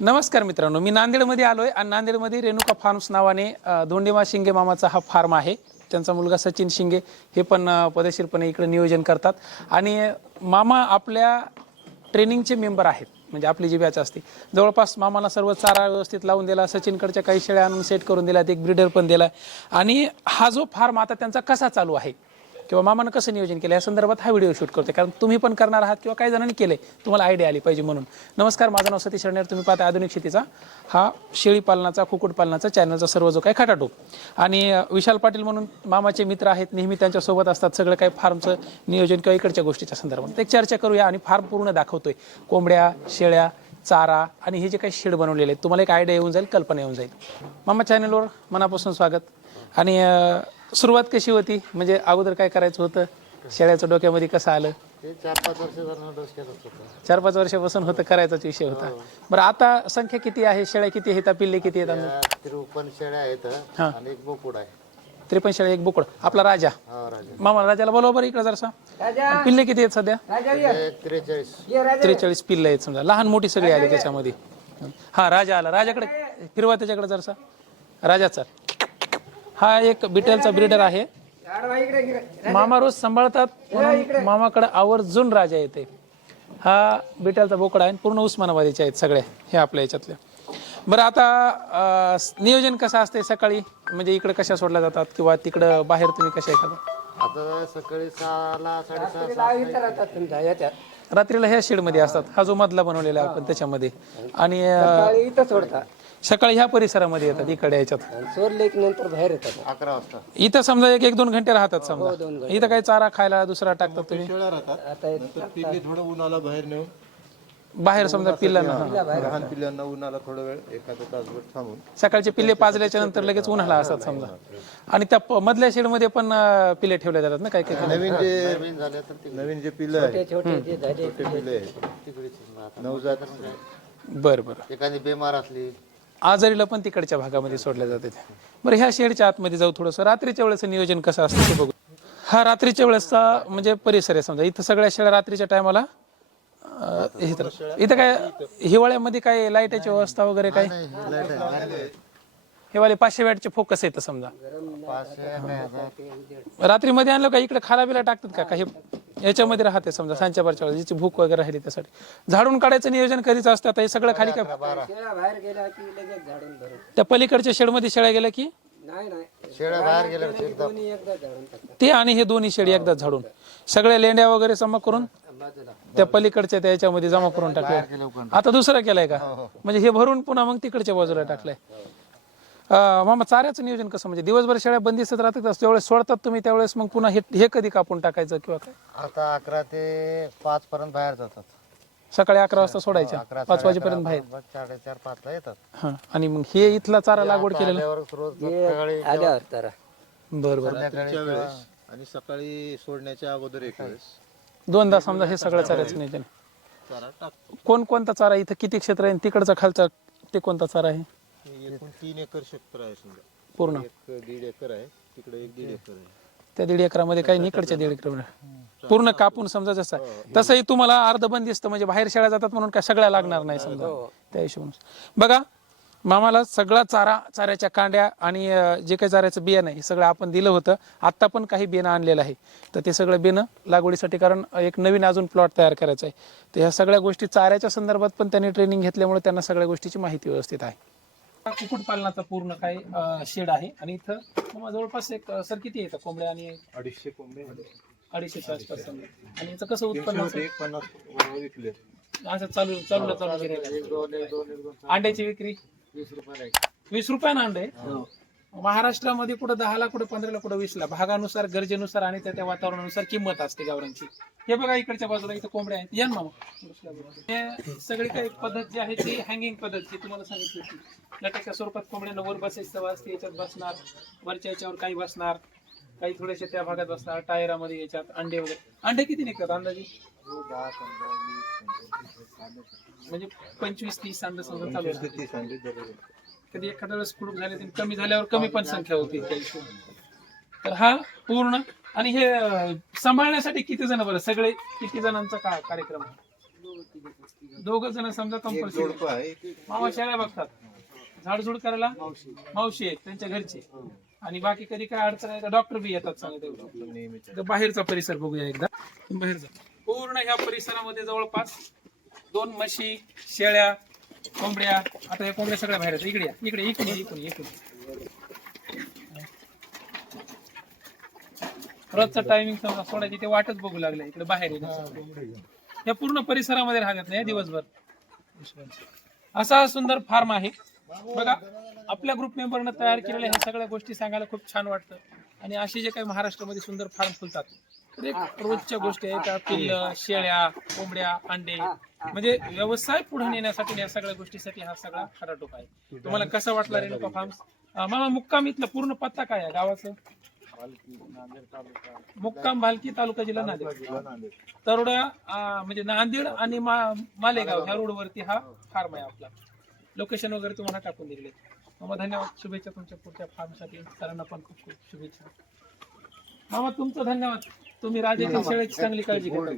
नमस्कार मित्रांनो मी नांदेडमध्ये आलो आहे आणि नांदेडमध्ये रेणुका फार्म्स नावाने धोंडेमा शिंगे मामाचा हा फार्म आहे. त्यांचा मुलगा सचिन शिंगे हे पण पदेशीरपणे इकडे नियोजन करतात. आणि मामा आपल्या ट्रेनिंगचे मेंबर आहेत म्हणजे आपली जी बॅच असते. जवळपास मामाला सर्व चारा व्यवस्थित लावून दिला सचिनकडच्या काही शेळ्या आणून सेट करून दिल्यात एक ब्रिडर पण दिला आणि हा जो फार्म आता त्यांचा कसा चालू आहे किंवा मामानं कसं नियोजन केलं या संदर्भात हा व्हिडिओ शूट करतोय. कारण तुम्ही पण करणार आहात किंवा काही जणांनी केले तुम्हाला आयडिया आली पाहिजे म्हणून. नमस्कार माझं नाव सतीश रणेर तुम्ही पाहता आधुनिक शेतीचा हा शेळी पालनाचा कुक्कुट पालनाचा चॅनलचा सर्व जो काही खटाटो आणि विशाल पाटील म्हणून मामाचे मित्र आहेत नेहमी त्यांच्यासोबत असतात. सगळं काही फार्मचं नियोजन किंवा इकडच्या गोष्टीच्या संदर्भात. एक चर्चा करूया आणि फार्म पूर्ण दाखवतोय. कोंबड्या शेळ्या चारा आणि हे जे काही शेड बनवलेले आहेत तुम्हाला एक आयडिया येऊन जाईल कल्पना येऊन जाईल. मामा चॅनलवर मनापासून स्वागत. आणि सुरुवात कशी होती? म्हणजे अगोदर काय करायचं होतं? शेळ्याचं डोक्यामध्ये कसं आलं? चार पाच वर्ष झालं डोस केलंच होतं. चार पाच वर्षापासून होतं करायचाच विषय होता. बरं आता संख्या किती आहे? शेळ्या किती आहेत? पिल्ले किती आहेत? त्या त्रिपन्न शेळ्या आहेत हा. आणि एक बोकुड आहे. त्रेपन्न शेळ्या एक बोकड. आपला राजा. हा राजा. मामा राजाला बोलवा बरं इकडे जरसा. आणि पिल्ले किती आहेत सध्या? एक त्रेचाळीस. त्रेचाळीस पिल्ले आहेत समजा. लहान मोठी सगळी आली त्याच्यामध्ये. हा राजा आला. राजाकडे. फिरवा त्याच्याकडे जरसा. राजाचा. हा एक बिटेलचा ब्रिडर आहे. मामा रोज सांभाळतात म्हणून मामाकडे आवर्जून राजा येते. हा बिटेलचा बोकडा आहे पूर्ण उस्मानाबादीचे आहेत सगळे हे आपल्या याच्यातले. बरं आता नियोजन कसं असते सकाळी? म्हणजे इकडे कशा सोडल्या जातात किंवा तिकडं बाहेर तुम्ही कशा एखादा आता सकाळी सहाला साडेसहा रात्रीला ह्या शेडमध्ये असतात. हा जो मधला बनवलेला आहे आपण त्याच्यामध्ये. आणि अं, इथं सोडता सकाळी ह्या परिसरामध्ये येतात इकडे याच्यात. सोडले की नंतर बाहेर येतात. अकरा वाजता. इथं समजा एक एक दोन घंटे राहतात समजा. इथं काही चारा खायला दुसरा टाकतात तुम्ही? शेळ्या राहतात. आता नंतर पिल्ली थोडं उन्हाला बाहेर नेऊन बाहेर समजा पिल्लांना. लहान पिल्लांना उन्हाला थोडा वेळ एखादा तासभर थांबून. सकाळचे पिल्ले पाजल्याच्या नंतर लगेच उन्हाला असतात समजा. आणि त्या प- मधल्या शेडमध्ये पण अं, पिल्ले ठेवले जातात ना काही काही नवीन जे नवीन जे पिल्लं आहे छोटे जे झाले छोटे पिल्ले आहे नवजात बरं बरं. एखादी बेमार असली. आजारीला पण तिकडच्या भागामध्ये सोडल्या जाते ते. बरं ह्या शेडच्या आतमध्ये जाऊ थोडंसं. रात्रीच्या वेळेचं नियोजन कसं असतं ते बघू. हा रात्रीच्या वेळेसचा म्हणजे परिसर आहे समजा. इथं सगळ्या शेळ्या रात्रीच्या टायमाला इथं इथं काय हिवाळ्यामध्ये काय लाईटाची व्यवस्था वगैरे काय? लाइट आहे हे वाले पाचशे वॅटचे फोकस येतं समजा. पाचशे काय रात्रीमध्ये आणलं का इकडे खाला बिला टाकतात का? काही याच्यामध्ये राहते समजा सांच्या वरच्या वेळेस जिची भूक वगैरे राहिली त्यासाठी. झाडून काढायचं नियोजन कधीच असतं? आता हे सगळं खाली का शेळ्या बाहेर गेल्या की लगेच झाडून भरून. त्या पलीकडच्या शेडमध्ये शेळ्या गेल्या की? नाही नाही. शेळ्या बाहेर गेल्या की एकदा कोणी एकदा झाडून टाकतात. ते आणि हे दोन्ही शेडी एकदा झाडून. सगळ्या लेंड्या वगैरे जमा करून त्या पलीकडच्या त्या याच्यामध्ये जमा करून टाकले आता दुसरं केलंय का? म्हणजे हे भरून पुन्हा मग तिकडच्या बाजूला टाकलंय. अं, मामा चाऱ्याचं नियोजन कसं? म्हणजे दिवसभर शेळ्या बंदिस्तच राहतात? त्यावेळेस सोडतात तुम्ही त्यावेळेस मग पुन्हा हे हे कधी कापून टाकायचं किंवा काय? आता अकरा ते पाच पर्यंत बाहेर जातात. सकाळी अकरा वाजता सोडायच्या. अकरा पाच वाजेपर्यंत बाहेर. साडेचार पाच ला येतात. हा आणि मग हे इथला चारा लागवड केलेला आल्यावर रोज सकाळी आल्यावर तर बरं बरं. संध्याकाळच्या वेळेस आणि सकाळी सोडण्याच्या अगोदर एक वेळेस दोनदा समजा हे सगळं चाऱ्याचं नियोजन. चारा टाकतो. कोण कोणता चारा इथं किती क्षेत्र आहे आणि तिकडचा खालचा ते कोणता चारा आहे? एकूण तीन एकर क्षेत्र आहे समजा. पूर्ण. एक दीड एकर आहे तिकडे एक दीड एकर आहे. त्या दीड एकरामध्ये काही नाही इकडच्या दीड एकर पूर्ण कापून समजा जसं. तसंही तुम्हाला अर्ध बंदिस्त म्हणजे बाहेर शेळ्या जातात म्हणून काय सगळ्या लागणार नाही समजा. त्या हिशोबाने बघा मामाला सगळा चारा चाऱ्याच्या कांड्या आणि जे काही चाऱ्याचं बियाणं आहे हे सगळं आपण दिलं होतं. आत्ता पण काही बियाणं आणलेलं आहे. तर ते सगळं बियाणं लागवडीसाठी कारण एक नवीन अजून प्लॉट तयार करायचा आहे. तर ह्या सगळ्या गोष्टी चाऱ्याच्या संदर्भात पण त्यांनी ट्रेनिंग घेतल्यामुळे त्यांना सगळ्या गोष्टीची माहिती व्यवस्थित आहे. कुक्कुटपालनाचा पूर्ण काही शेड आहे. आणि इथं जवळपास एक सर किती येतं कोंबड्या आणि अडीचशे कोंबडे अडीचशे आसपास. आणि याचं कसं उत्पन्न असं? चालू चालू चालू अंड्याची विक्री? वीस रुपये वीस रुपयानं अंडे महाराष्ट्रामध्ये कुठं दहाला कुठं पंधराला कुठं वीसला. भागानुसार गरजेनुसार आणि त्या त्या वातावरणानुसार किंमत असते गावरांची. हे बघा इकडच्या बाजूला इथं कोंबड्या आहेत. या मामा. हे सगळी काही पद्धत जी आहे ती हँगिंग पद्धत जी तुम्हाला सांगितली होती. लटकच्या स्वरूपात कोंबड्यांना वर बसायची असते याच्यात बसणार. वरच्या याच्यावर काही बसणार. काही थोडेसे त्या भागात बसणार टायरामध्ये याच्यात अंडे वगैरे. अंडे किती निघतात अंदाजे? म्हणजे पंचवीस तीस अंडे समजा चालू असतात. कधी एखाद्या वेळेस कुडूप झाले तर कमी झाल्यावर कमी पण संख्या होती. त्या हिशोबाने. तर हा पूर्ण. आणि हे अं, सांभाळण्यासाठी किती जण बरं? सगळे किती जणांचा का कार्यक्रम? आहे? दोघ जण समजा कंपल्सरी मामा शेळ्या बघतात. झाडझूड करायला? मावशी. आहेत त्यांच्या घरचे. आणि बाकी कधी काय अडचण आहे डॉक्टर बी येतात सांगते तर बाहेरचा परिसर बघूया एकदा. बाहेरचा पूर्ण ह्या परिसरामध्ये जवळपास दोन म्हशी शेळ्या कोंबड्या आता या कोंबड्या सगळ्या बाहेर इकडे या. इकडे इकडे इकडे इकडे. रोजचं टायमिंग समजा सोडायची ते वाटच बघू लागले. इकडे बाहेर या पूर्ण परिसरामध्ये राहतात नाही दिवसभर? असा सुंदर फार्म आहे. बघा आपल्या ग्रुप मेंबरनं तयार केलेल्या ह्या सगळ्या गोष्टी सांगायला खूप छान वाटतं. आणि असे जे काही महाराष्ट्रामध्ये सुंदर फार्म फुलतात तर एक रोजच्या गोष्टी आहेत पिल्ल शेळ्या कोंबड्या अंडे. म्हणजे व्यवसाय पुढे नेण्यासाठी या सगळ्या गोष्टीसाठी हा सगळा खटाटोप आहे. तुम्हाला कसं वाटलं रेणुका फार्म्स मामा मुक्काम इथलं पूर्ण पत्ता काय आहे गावाचं? मुक्काम भालकी तालुका जिल्हा नांदेड. तरोडा म्हणजे नांदेड आणि मा- मालेगाव ह्या रोडवरती हा फार्म आहे आपला. लोकेशन वगैरे तुम्हाला टाकून दिलेले मामा धन्यवाद. शुभेच्छा तुमच्या पुढच्या फार्मसाठी. सरांना पण खूप खूप शुभेच्छा. मामा तुमचं धन्यवाद. तुम्ही राजाच्या शेळ्याची चांगली काळजी घेता.